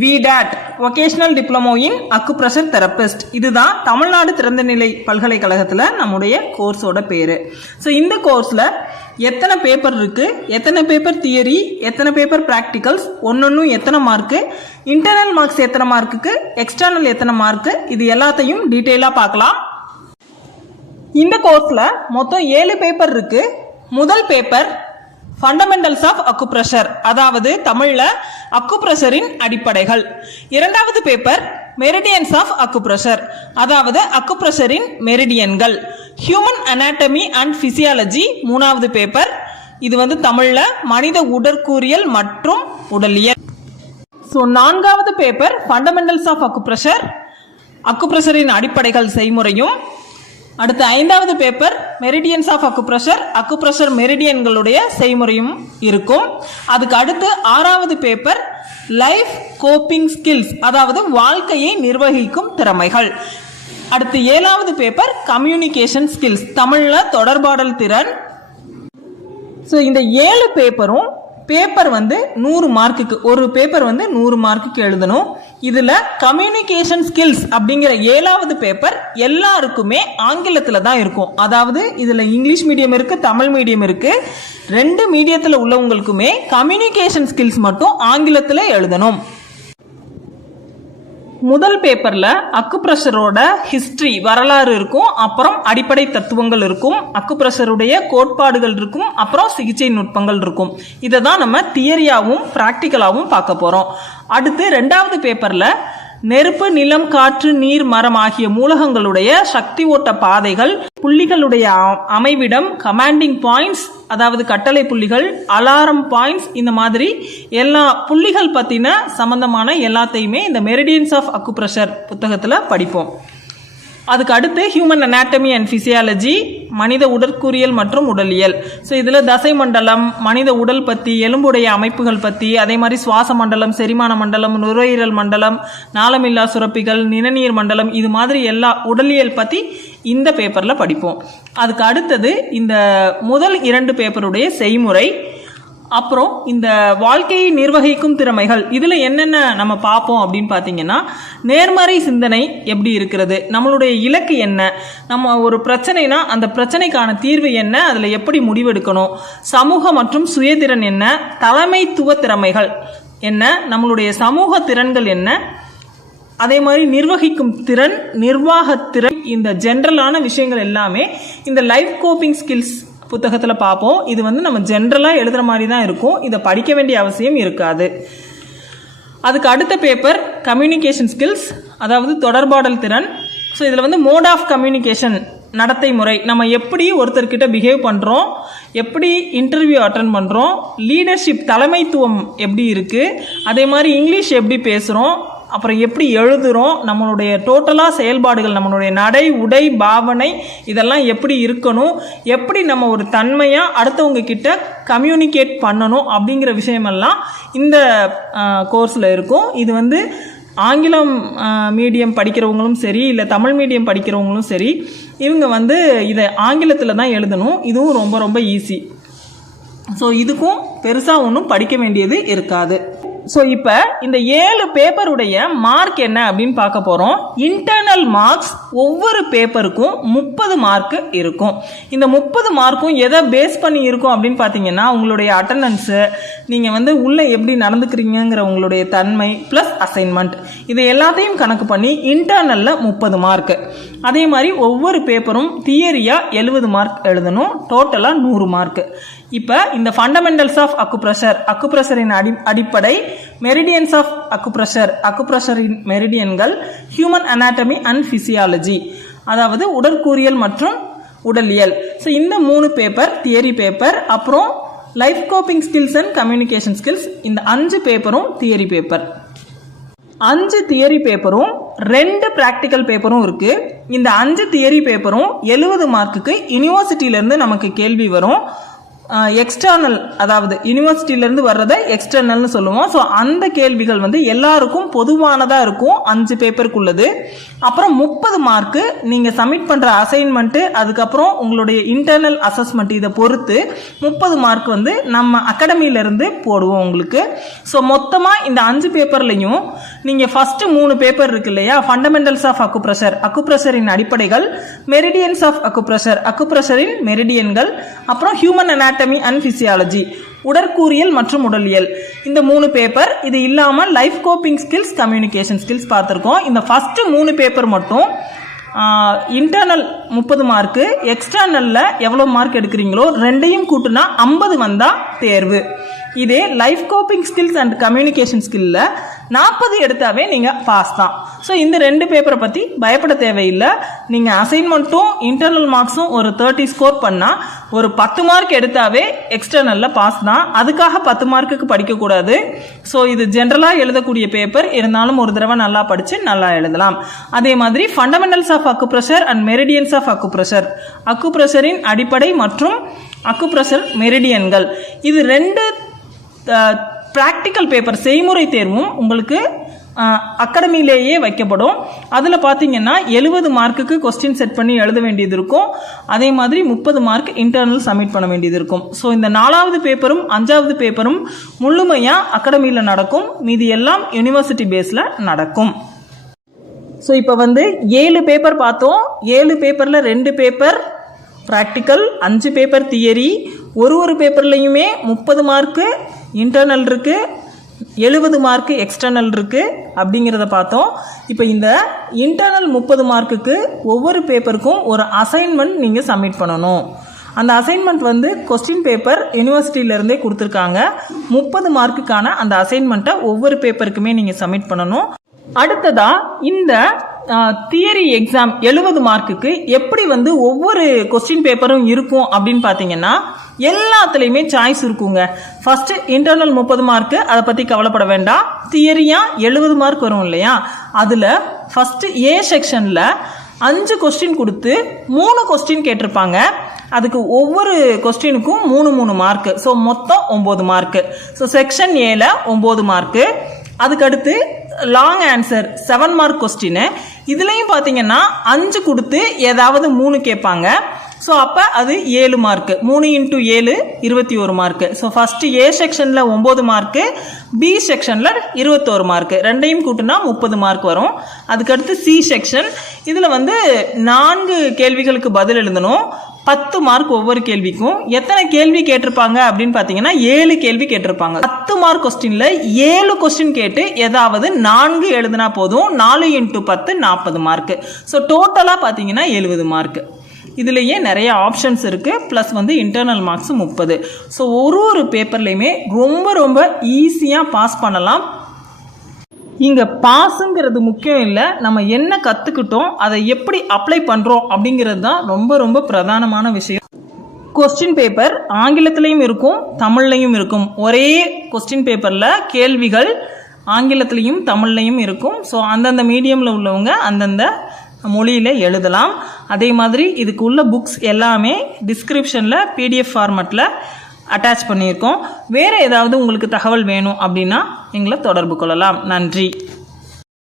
VDAT vocational diploma in acupressure therapist. இதுதான் தமிழ்நாடு திறந்தநிலை பல்கலைக்கழகத்தில் நம்முடைய கோர்ஸோட பேர். ஸோ இந்த கோர்ஸில் எத்தனை பேப்பர் இருக்குது, எத்தனை பேப்பர் தியரி, எத்தனை பேப்பர் ப்ராக்டிகல்ஸ், ஒன்னொன்னும் எத்தனை மார்க்கு, இன்டர்னல் மார்க்ஸ் எத்தனை மார்க்குக்கு, எக்ஸ்டர்னல் எத்தனை மார்க்கு, இது எல்லாத்தையும் டீட்டெயிலாக பார்க்கலாம். இந்த கோர்ஸில் மொத்தம் 7 பேப்பர் இருக்குது. முதல் பேப்பர் ஃபண்டமெண்டல்ஸ் ஆஃப் அக்குப்ரெஷர், அதாவது தமிழ்ல அக்குப்ரெஷரின் அடிப்படைகள். இரண்டாவது பேப்பர் மெரிடியன்ஸ் ஆஃப் அக்குப்ரெஷர், அதாவது அக்குப்ரெஷரின் மெரிடியன்கள். ஹியூமன் அனாட்டமி அண்ட் பிசியாலஜி மூணாவது பேப்பர். இது தமிழ்ல மனித உடற்கூறியல் மற்றும் உடலியல். ஸோ நான்காவது பேப்பர் ஃபண்டமெண்டல்ஸ் ஆஃப் அக்குப்ரெஷர், அக்குப்ரெஷரின் அடிப்படைகள் செய்முறையும். அடுத்து 5வது paper meridians of acupressure, acupressure மெரிடியன்களுடைய செய்முறையும் இருக்கும். அதுக்கு அடுத்து 6வது பேப்பர் லைஃப் கோப்பிங் ஸ்கில்ஸ், அதாவது வாழ்க்கையை நிர்வகிக்கும் திறமைகள். அடுத்து 7வது பேப்பர் கம்யூனிகேஷன் ஸ்கில்ஸ், தமிழ்ல தொடர்பாடல் திறன். ஸோ இந்த 7 பேப்பரும் பேப்பர் 100 மார்க்குக்கு, ஒரு பேப்பர் 100 மார்க்குக்கு எழுதணும். இதுல கம்யூனிகேஷன் ஸ்கில்ஸ் அப்படிங்கிற 7வது பேப்பர் எல்லாருக்குமே ஆங்கிலத்தில் தான் இருக்கும். அதாவது இதுல இங்கிலீஷ் மீடியம் இருக்கு, தமிழ் மீடியம் இருக்கு. 2 மீடியத்தில் உள்ளவங்களுக்குமே கம்யூனிகேஷன் ஸ்கில்ஸ் மட்டும் ஆங்கிலத்தில் எழுதணும். முதல் பேப்பர்ல அக்குப்ரெஷரோட ஹிஸ்டரி, வரலாறு இருக்கும், அப்புறம் அடிப்படை தத்துவங்கள் இருக்கும், அக்குப்ரெஷருடைய கோட்பாடுகள் இருக்கும், அப்புறம் சிகிச்சை நுட்பங்கள் இருக்கும். இதை தான் நம்ம தியரியாவும் பிராக்டிக்கலாவும் பார்க்க போறோம். அடுத்து 2வது பேப்பர்ல நெருப்பு, நிலம், காற்று, நீர், மரம் ஆகிய மூலகங்களுடைய சக்தி ஓட்ட பாதைகள், புள்ளிகளுடைய அமைவிடம், கமாண்டிங் பாயிண்ட்ஸ், அதாவது கட்டளை புள்ளிகள், அலாரம் பாயிண்ட்ஸ், இந்த மாதிரி எல்லா புள்ளிகள் பத்தின சம்பந்தமான எல்லாத்தையுமே இந்த மெரிடியன்ஸ் ஆஃப் அக்குப்ரெஷர் புத்தகத்தில் படிப்போம். அதுக்கு அடுத்து ஹியூமன் அனாட்டமி அண்ட் பிசியாலஜி, மனித உடற்கூறியல் மற்றும் உடலியல். ஸோ இதில் தசை மண்டலம், மனித உடல் பற்றி, எலும்புடைய அமைப்புகள் பற்றி, அதே மாதிரி சுவாச மண்டலம், செரிமான மண்டலம், நுரையீரல் மண்டலம், நாளமில்லா சுரப்பிகள், நிணநீர் மண்டலம், இது மாதிரி எல்லா உடலியல் பற்றி இந்த பேப்பரில் படிப்போம். அதுக்கு அடுத்தது இந்த முதல் 2 பேப்பருடைய செய்முறை, அப்புறம் இந்த வாழ்க்கையை நிர்வகிக்கும் திறமைகள். இதில் என்னென்ன நம்ம பார்ப்போம் அப்படின்னு பார்த்தீங்கன்னா, நேர்மறை சிந்தனை எப்படி இருக்கிறது, நம்மளுடைய இலக்கு என்ன, நம்ம ஒரு பிரச்சனைனா அந்த பிரச்சனைக்கான தீர்வு என்ன, அதில் எப்படி முடிவெடுக்கணும், சமூக மற்றும் சுயதிறன் என்ன, தலைமைத்துவ திறமைகள் என்ன, நம்மளுடைய சமூக திறன்கள் என்ன, அதே மாதிரி நிர்வகிக்கும் திறன், நிர்வாகத்திறன், இந்த ஜென்ரலான விஷயங்கள் எல்லாமே இந்த லைஃப் கோப்பிங் ஸ்கில்ஸ் புத்தகத்தில் பார்ப்போம். இது நம்ம ஜென்ரலாக எழுதுகிற மாதிரி தான் இருக்கும், இதை படிக்க வேண்டிய அவசியம் இருக்காது. அதுக்கு அடுத்த பேப்பர் கம்யூனிகேஷன் ஸ்கில்ஸ், அதாவது தொடர்பாடல் திறன். ஸோ இதில் மோட் ஆஃப் கம்யூனிகேஷன், நடத்தை முறை, நம்ம எப்படி ஒருத்தர்கிட்ட பிஹேவ் பண்ணுறோம், எப்படி இன்டர்வியூ அட்டன் பண்ணுறோம், லீடர்ஷிப், தலைமைத்துவம் எப்படி இருக்குது, அதே மாதிரி இங்கிலீஷ் எப்படி பேசுகிறோம், அப்புறம் எப்படி எழுதுகிறோம், நம்மளுடைய டோட்டலாக செயல்பாடுகள், நம்மளுடைய நடை, உடை, பாவனை, இதெல்லாம் எப்படி இருக்கணும், எப்படி நம்ம ஒரு தன்மையாக அடுத்தவங்க கிட்ட கம்யூனிகேட் பண்ணணும் அப்படிங்கிற விஷயமெல்லாம் இந்த கோர்ஸில் இருக்கும். இது ஆங்கிலம் மீடியம் படிக்கிறவங்களும் சரி, இல்லை தமிழ் மீடியம் படிக்கிறவங்களும் சரி, இவங்க இதை ஆங்கிலத்தில் தான் எழுதணும். இதுவும் ரொம்ப ரொம்ப ஈஸி. ஸோ இதுக்கும் பெருசாக ஒன்றும் படிக்க வேண்டியது இருக்காது. ஸோ இப்போ இந்த 7 பேப்பருடைய மார்க் என்ன அப்படின்னு பார்க்க போகிறோம். இன்டர்னல் மார்க்ஸ் ஒவ்வொரு பேப்பருக்கும் 30 மார்க் இருக்கும். இந்த 30 மார்க்கும் எதை பேஸ் பண்ணி இருக்கும் அப்படின்னு பார்த்தீங்கன்னா, உங்களுடைய அட்டண்டன்ஸு, நீங்கள் உள்ளே எப்படி நடந்துக்கிறீங்கிற உங்களுடைய தன்மை, ப்ளஸ் அசைன்மெண்ட், இதை எல்லாத்தையும் கணக்கு பண்ணி இன்டர்னலில் 30 மார்க். அதே மாதிரி ஒவ்வொரு பேப்பரும் தியரியாக 70 மார்க் எழுதணும், டோட்டலாக 100 மார்க். இப்போ இந்த ஃபண்டமெண்டல்ஸ் ஆஃப் அக்குப்ரெஷர், அக்குப்ரெஷரின் அடிப்படை, மெரிடியன்ஸ் ஆஃப் அக்குப்ரெஷர், அக்குப்ரெஷரின் மெரிடியன்கள், ஹியூமன் அனாட்டமி அண்ட் பிசியாலஜி, அதாவது உடற்கூறியல் மற்றும் உடலியல். ஸோ இந்த 3 பேப்பர் தியரி பேப்பர், அப்புறம் life coping skills and communication skills, இந்த 5 பேப்பரும் தியரி பேப்பர். 5 தியரி பேப்பரும் 2 ப்ராக்டிக்கல் பேப்பரும் இருக்கு. இந்த 5 தியரி பேப்பரும் 70 மார்க்குக்கு யூனிவர்சிட்டியிலேருந்து நமக்கு கேள்வி வரும். எக்ஸ்டர்னல், அதாவது யூனிவர்சிட்டியிலேருந்து வர்றதை எக்ஸ்டர்னல்னு சொல்லுவோம். ஸோ அந்த கேள்விகள் வந்து எல்லாருக்கும் பொதுவானதாக இருக்கும், 5 பேப்பருக்குள்ளது. அப்புறம் 30 மார்க்கு நீங்கள் சப்மிட் பண்ணுற அசைன்மெண்ட்டு, அதுக்கப்புறம் உங்களுடைய இன்டர்னல் அசஸ்மெண்ட், இதை பொறுத்து 30 மார்க் வந்து நம்ம அகாடமியிலேருந்து போடுவோம் உங்களுக்கு. ஸோ மொத்தமாக இந்த 5 பேப்பர்லையும் நீங்கள் ஃபஸ்ட்டு 3 பேப்பர் இருக்கு இல்லையா, ஃபண்டமெண்டல்ஸ் ஆஃப் அக்குப்ரெஷர், அக்குப்ரெஷரின் அடிப்படைகள், மெரிடியன்ஸ் ஆஃப் அக்குப்ரெஷர், அக்குப்ரெஷரின் மெரிடியன்கள், அப்புறம் ஹியூமன் அனாட்டமி அண்ட் பிசியாலஜி, உடற்கூறியல் மற்றும் உடலியல், இந்த 3 பேப்பர். இது இல்லாமல் life coping skills, communication skills பார்த்துருக்கோம். இந்த ஃபஸ்ட்டு 3 பேப்பர் மட்டும் இன்டர்னல் 30 மார்க்கு, எக்ஸ்டர்னலில் எவ்வளோ மார்க் எடுக்கிறீங்களோ ரெண்டையும் கூட்டுனா 50 வந்தால் தேர்வு. இதே life coping skills and communication ஸ்கில்ல 40 எடுத்தாவே நீங்கள் பாஸ் தான். ஸோ இந்த 2 பேப்பரை பற்றி பயப்பட தேவையில்லை. நீங்கள் அசைன்மெண்ட்டும் இன்டர்னல் மார்க்ஸும் ஒரு 30 ஸ்கோர் பண்ணால் ஒரு 10 மார்க் எடுத்தாவே எக்ஸ்டர்னலில் பாஸ் தான். அதுக்காக 10 மார்க்குக்கு படிக்கக்கூடாது. ஸோ இது ஜென்ரலாக எழுதக்கூடிய பேப்பர், இருந்தாலும் ஒரு தடவை நல்லா படித்து நல்லா எழுதலாம். அதே மாதிரி fundamentals of acupressure and meridians of acupressure, அக்குப்ரெஷரின் அடிப்படை மற்றும் அக்குப்ரெஷர் மெரிடியன்கள், இது 2 ப்ராக்டிக்கல் பேப்பர், செய்முறை தேர்வும் உங்களுக்கு அகாடமியிலேயே வைக்கப்படும். அதில் பார்த்தீங்கன்னா 70 மார்க்குக்கு கொஸ்டின் செட் பண்ணி எழுத வேண்டியது இருக்கும். அதே மாதிரி 30 மார்க் இன்டர்னல் சப்மிட் பண்ண வேண்டியது இருக்கும். ஸோ இந்த 4வது பேப்பரும் 5வது பேப்பரும் முழுமையாக அகாடமியில் நடக்கும், மீதி எல்லாம் யூனிவர்சிட்டி பேஸில் நடக்கும். ஸோ இப்போ வந்து 7 பேப்பர் பார்த்தோம். 7 பேப்பரில் 2 பேப்பர் ப்ராக்டிக்கல், 5 பேப்பர் தியரி, ஒரு பேப்பர்லையுமே 30 மார்க்கு இன்டர்னல் இருக்குது, 70 மார்க்கு எக்ஸ்டர்னல் இருக்குது அப்படிங்கிறத பார்த்தோம். இப்போ இந்த இன்டர்னல் 30 மார்க்குக்கு ஒவ்வொரு பேப்பருக்கும் ஒரு அசைன்மெண்ட் நீங்கள் சப்மிட் பண்ணணும். அந்த அசைன்மெண்ட் வந்து கொஸ்டின் பேப்பர் யூனிவர்சிட்டியிலேருந்தே கொடுத்துருக்காங்க. 30 மார்க்குக்கான அந்த அசைன்மெண்ட்டை ஒவ்வொரு பேப்பருக்குமே நீங்கள் சப்மிட் பண்ணணும். அடுத்ததா இந்த தியரி எக்ஸாம் 70 மார்க்குக்கு எப்படி வந்து ஒவ்வொரு கொஸ்டின் பேப்பரும் இருக்கும் அப்படின்னு பார்த்தீங்கன்னா, எல்லாத்துலேயுமே சாய்ஸ் இருக்குங்க. ஃபர்ஸ்ட் இன்டர்னல் 30 மார்க்கு, அதை பற்றி கவலைப்பட வேண்டாம். தியரியா 70 மார்க் வரும் இல்லையா, அதில் ஃபர்ஸ்ட் ஏ செக்ஷனில் 5 கொஸ்டின் கொடுத்து 3 கொஸ்டின் கேட்டிருப்பாங்க. அதுக்கு ஒவ்வொரு கொஸ்டினுக்கும் 3 மார்க்கு. ஸோ மொத்தம் 9 மார்க்கு. ஸோ செக்ஷன் ஏல 9 மார்க்கு. அதுக்கடுத்து லாங் ஆன்சர் 7 மார்க் கொஸ்டின். இதுலேயும் பார்த்தீங்கன்னா 5 கொடுத்து ஏதாவது 3 கேட்பாங்க. ஸோ அப்போ அது 7 mark. 3 × 7 21 mark. So first A செக்ஷனில் 9 மார்க்கு, பி செக்ஷனில் 21 மார்க்கு, ரெண்டையும் கூட்டினா 30 மார்க் வரும். அதுக்கடுத்து சி செக்ஷன், இதில் வந்து 4 கேள்விகளுக்கு பதில் எழுதணும். 10 மார்க் ஒவ்வொரு கேள்விக்கும். எத்தனை கேள்வி கேட்டிருப்பாங்க அப்படின்னு பார்த்தீங்கன்னா 7 கேள்வி கேட்டிருப்பாங்க. 10 மார்க் கொஸ்டின்ல 7 கொஸ்டின் கேட்டு ஏதாவது 4 எழுதினா போதும். 4 × 10 40 மார்க். ஸோ டோட்டலாக பார்த்தீங்கன்னா 70 மார்க். இதுலேயே நிறைய ஆப்ஷன்ஸ் இருக்குது. ப்ளஸ் வந்து இன்டர்னல் மார்க்ஸ் 30. ஸோ ஒரு பேப்பர்லையுமே ரொம்ப ஈஸியாக பாஸ் பண்ணலாம். இங்கே பாஸுங்கிறது முக்கியம் இல்லை, நம்ம என்ன கற்றுக்கிட்டோம் அதை எப்படி அப்ளை பண்ணுறோம் அப்படிங்கிறது தான் ரொம்ப பிரதானமான விஷயம். கொஸ்டின் பேப்பர் ஆங்கிலத்திலையும் இருக்கும், தமிழ்லையும் இருக்கும். ஒரே கொஸ்டின் பேப்பரில் கேள்விகள் ஆங்கிலத்திலையும் தமிழ்லையும் இருக்கும். ஸோ அந்தந்த மீடியமில் உள்ளவங்க அந்தந்த மொழியில் எழுதலாம். அதே மாதிரி இதுக்கு உள்ள புக்ஸ் எல்லாமே டிஸ்கிரிப்ஷனில் PDF ஃபார்மேட்டில் அட்டாச் பண்ணியிருக்கோம். வேறு ஏதாவது உங்களுக்கு தகவல் வேணும் அப்படின்னா எங்களை தொடர்பு கொள்ளலாம். நன்றி.